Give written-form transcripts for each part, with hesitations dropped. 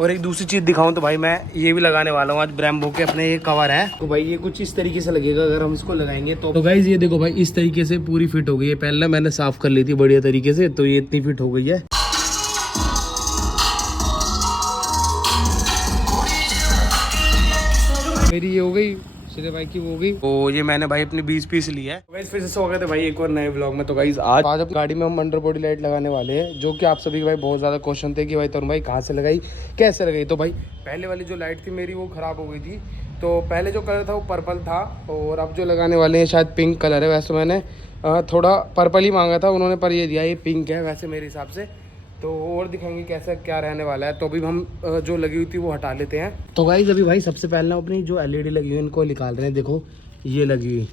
और एक दूसरी चीज़ दिखाऊं तो भाई मैं ये भी लगाने वाला हूँ आज ब्रेम्बो के अपने ये कवर है। तो भाई ये कुछ इस तरीके से लगेगा अगर हम इसको लगाएंगे तो गाइस ये देखो भाई इस तरीके से पूरी फिट हो गई है। पहले मैंने साफ कर ली थी बढ़िया तरीके से, तो ये इतनी फिट हो गई है। मेरी ये हो गई, सीधे भाई की वो हो गई। तो ये मैंने भाई अपनी 20 पीस लिया है। गाइस फिर से स्वागत है भाई एक और नए व्लॉग में। तो गाइस आज अपनी गाड़ी में हम अंडर बॉडी लाइट लगाने वाले हैं, जो कि आप सभी के भाई बहुत ज़्यादा क्वेश्चन थे कि भाई तरुण भाई कहाँ से लगाई, कैसे लगाई। तो भाई पहले वाली जो लाइट थी मेरी वो ख़राब हो गई थी। तो पहले जो कलर था वो पर्पल था और अब जो लगाने वाले हैं शायद पिंक कलर है। वैसे मैंने थोड़ा पर्पल ही मांगा था उन्होंने, पर ये दिया ये पिंक है वैसे मेरे हिसाब से। तो और दिखाएंगे कैसा क्या रहने वाला है। तो अभी हम जो लगी हुई थी वो हटा लेते हैं। तो गाइस अभी भाई सबसे पहले अपनी जो एलईडी लगी हुई है इनको निकाल रहे हैं। देखो ये लगी हुई,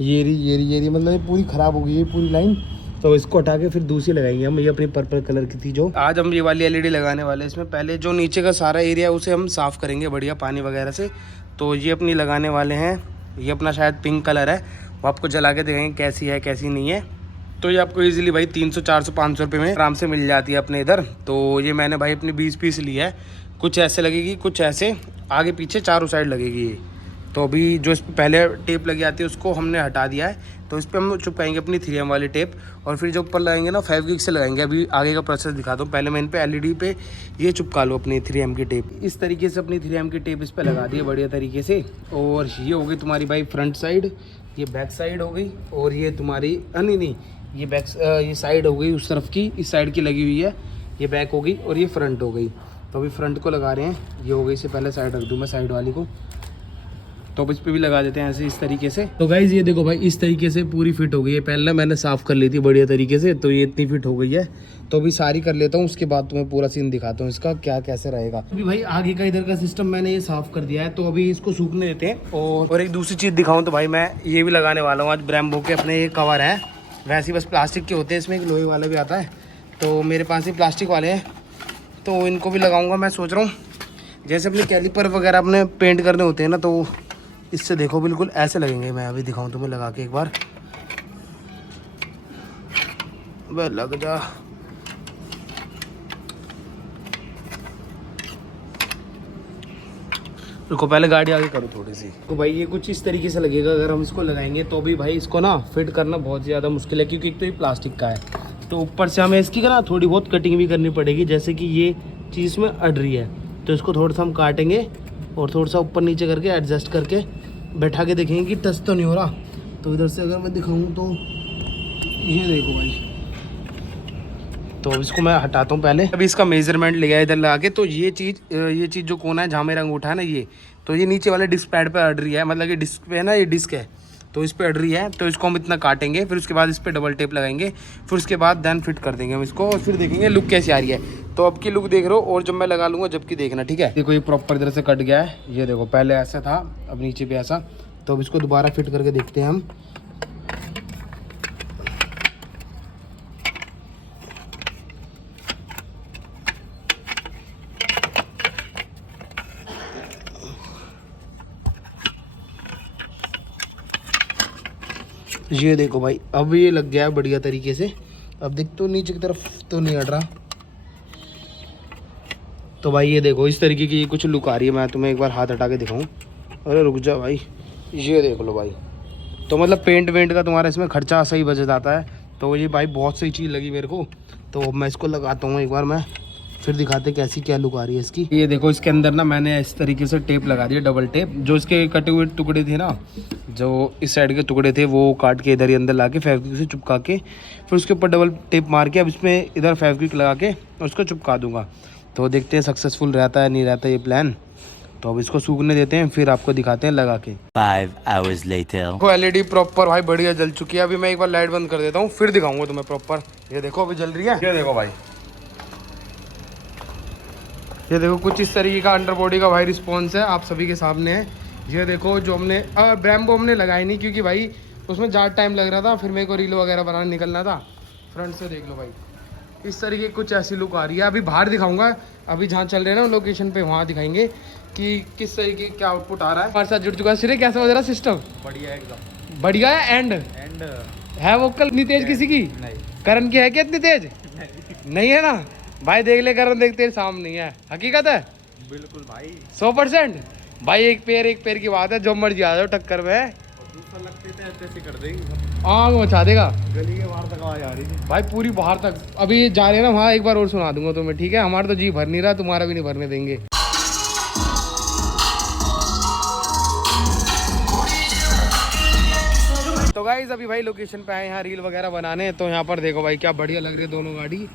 ये मतलब ये पूरी ख़राब हो गई है पूरी लाइन। तो इसको हटा के फिर दूसरी लगाएंगे हम। ये अपनी पर्पल कलर की थी जो। आज हम ये वाली एलईडी लगाने वाले हैं। इसमें पहले जो नीचे का सारा एरिया है उसे हम साफ़ करेंगे बढ़िया पानी वगैरह से। तो ये अपनी लगाने वाले हैं। ये अपना शायद पिंक कलर है, वो आपको जला के देखेंगे कैसी है कैसी नहीं है। तो ये आपको इजीली भाई 300 400 500 रुपये में आराम से मिल जाती है अपने इधर। तो ये मैंने भाई अपनी 20 पीस ली है। कुछ ऐसे लगेगी, कुछ ऐसे आगे पीछे चारों साइड लगेगी ये। तो अभी जो इस पर पहले टेप लगी आती है उसको हमने हटा दिया है। तो इस पर हम चिपकाएंगे अपनी 3M वाली टेप और फिर जो ऊपर लगाएंगे ना फेविक्विक से लगाएंगे। अभी आगे का प्रोसेस दिखा दो। पहले मैं इन पे एलईडी पे ये चिपका लो अपनी 3M की टेप। इस तरीके से अपनी 3M की टेप इस पर लगा दी है बढ़िया तरीके से। और ये हो गई तुम्हारी भाई फ्रंट साइड, ये बैक साइड हो गई और ये तुम्हारी नहीं ये बैक ये साइड हो गई उस तरफ की, इस साइड की लगी हुई है। ये बैक हो गई और ये फ्रंट हो गई। तो अभी फ्रंट को लगा रहे हैं। ये हो गई, इससे पहले साइड रख दूँ मैं साइड वाली को। तो अब इस पर भी लगा देते हैं ऐसे इस तरीके से। तो गाइज ये देखो भाई इस तरीके से पूरी फिट हो गई है। पहले मैंने साफ़ कर ली थी बढ़िया तरीके से, तो ये इतनी फिट हो गई है। तो अभी सारी कर लेता हूँ, उसके बाद तुम्हें पूरा सीन दिखाता हूँ इसका क्या कैसे रहेगा। अभी भाई आगे का इधर का सिस्टम मैंने ये साफ़ कर दिया है। तो अभी इसको सूखने देते हैं। और एक दूसरी चीज़ दिखाऊँ तो भाई मैं ये भी लगाने वाला हूँ आज ब्रेम्बो के अपने ये कवर है। वैसे ही बस प्लास्टिक के होते हैं, इसमें एक लोहे वाला भी आता है। तो मेरे पास ही प्लास्टिक वाले हैं, तो इनको भी लगाऊंगा। मैं सोच रहा हूँ जैसे अपने कैलिपर वगैरह अपने पेंट करने होते हैं ना, तो इससे देखो बिल्कुल ऐसे लगेंगे। मैं अभी दिखाऊं तुम्हें लगा के एक बार। बस लग जा। रुको पहले गाड़ी आगे करो थोड़ी सी। तो भाई ये कुछ इस तरीके से लगेगा अगर हम इसको लगाएंगे। तो भी भाई इसको ना फिट करना बहुत ज़्यादा मुश्किल है, क्योंकि एक तो ये प्लास्टिक का है। तो ऊपर से हमें इसकी ना थोड़ी बहुत कटिंग भी करनी पड़ेगी। जैसे कि ये चीज़ में अड़ रही है तो इसको थोड़ा सा हम काटेंगे और थोड़ा सा ऊपर नीचे करके एडजस्ट करके बैठा के देखेंगे कि टच तो नहीं हो रहा। तो इधर से अगर मैं दिखाऊँ तो ये देखो भाई। तो इसको मैं हटाता हूँ पहले। अभी इसका मेजरमेंट लिया इधर लगा के। तो ये चीज़ जो कोना है जहाँ मेरा अंगूठा है ना, ये तो ये नीचे वाले डिस्क पैड पे अड़ रही है। मतलब कि डिस्क पे है ना, ये डिस्क है तो इस पे अड़ रही है। तो इसको हम इतना काटेंगे, फिर उसके बाद इस पर डबल टेप लगाएंगे, फिर उसके बाद देन फिट कर देंगे हम इसको और फिर देखेंगे लुक कैसी आ रही है। तो अब की लुक देख रहे हो और जब मैं लगा लूँगा जबकि देखना, ठीक है। देखो ये प्रॉपर इधर से कट गया है। ये देखो पहले ऐसा था, अब नीचे पे ऐसा। तो अब इसको दोबारा फिट करके देखते हैं हम। ये देखो भाई अब ये लग गया है बढ़िया तरीके से। अब देख तो नीचे की तरफ तो नहीं हट रहा। तो भाई ये देखो इस तरीके की कुछ लुक आ रही है। मैं तुम्हें एक बार हाथ हटा के दिखाऊं। अरे रुक जा भाई, ये देख लो भाई। तो मतलब पेंट वेंट का तुम्हारा इसमें खर्चा सही बच जाता है। तो ये भाई बहुत सही चीज़ लगी मेरे को। तो मैं इसको लगाता हूँ एक बार मैं, फिर दिखाते कैसी क्या लुक आ रही है इसकी। ये देखो इसके अंदर ना मैंने इस तरीके से टेप लगा दिया, डबल टेप। जो इसके कटे हुए टुकड़े थे ना, जो इस साइड के टुकड़े थे, वो काट के इधर ही अंदर ला के फेविक्विक से चिपका के फिर उसके ऊपर डबल टेप मार के अब इसमें इधर फेविक्विक लगा के उसको चिपका दूंगा। तो देखते हैं सक्सेसफुल रहता है नहीं रहता ये प्लान। तो अब इसको सूखने देते हैं, फिर आपको दिखाते हैं लगा के। 5 hours later. देखो एलईडी प्रॉपर भाई बढ़िया जल चुकी है। अभी मैं एक बार लाइट बंद कर देता हूँ, फिर दिखाऊंगा तुम्हें प्रॉपर। ये देखो अभी जल रही है। ये देखो भाई, ये देखो कुछ इस तरीके का अंडर बॉडी का भाई रिस्पॉन्स है, आप सभी के सामने है। ये देखो जो हमने ब्रेम्बो हमने लगाई नहीं, क्योंकि भाई उसमें ज़्यादा टाइम लग रहा था, फिर मेरे को रील वगैरह बनाने निकलना था। फ्रंट से देख लो भाई इस तरीके की कुछ ऐसी लुक आ रही है। अभी बाहर दिखाऊंगा, अभी जहाँ चल रहे हैं ना लोकेशन पे वहाँ दिखाएंगे कि किस तरीके क्या आउटपुट आ रहा है। हमारे साथ जुड़ चुका है सिरे, कैसा हो रहा सिस्टम? बढ़िया एकदम बढ़िया है। एंड है वोकल इतनी तेज किसी की? नहीं। करण की है क्या इतनी तेज? नहीं है ना भाई देख ले कर देख, तेरे सामने है, हकीकत है बिल्कुल भाई 100%। भाई एक पैर की बात है, जो मर्जी आ जाओ टक्कर में, दूसरा लगते थे ऐसे कर देगी, आग मचा देगा। गली के बाहर तक आवाज आ रही थी भाई पूरी बाहर तक। अभी जा रहे हैं ना वहाँ, एक बार और सुना दूंगा तुम्हें, ठीक है? हमारा तो जी भर नहीं रहा, तुम्हारा भी नहीं भरने देंगे। तो गाइस अभी भाई लोकेशन पे आए यहाँ रील वगैरह बनाने, तो यहाँ पर देखो भाई क्या बढ़िया लग रही है दोनों गाड़ी।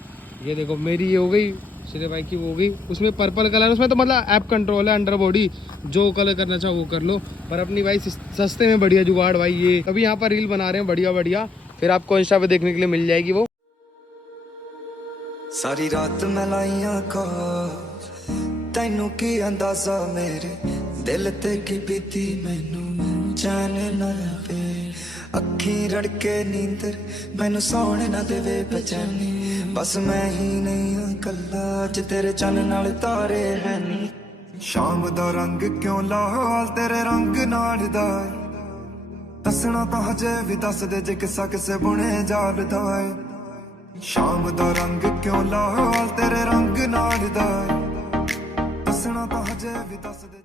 ये देखो मेरी ये हो गई, सीधे भाई की वो हो गई, उसमें पर्पल कलर, उसमें तो मतलब ऐप कंट्रोल है, अंडर बॉडी जो कलर करना चाहो वो कर लो, पर अपनी भाई सस्ते में बढ़िया जुगाड़ भाई। ये अभी यहाँ पर रील बना रहे हैं बढ़िया बढ़िया, फिर आपको इंस्टा पे देखने के लिए मिल जाएगी वो। सारी रात मैं लाइया को तैनू की अंदाजा, मेरे दिल ते की बीती मैनू चैन ना पे, अखी रड़के नींदर मैनू सोने ना देवे बेचैनी, बस मैं ही नहीं हाँ कल्ला, अज तेरे चन नाल तारे है नी। शाम दा रंग क्यों लाल तेरे रंग नाल दा, दसना तां हजे भी दस दे जे किसा किसे बुने जाल दा। शाम दा रंग क्यों लाल तेरे रंग नाल दा, दसना तां हजे भी दस दे।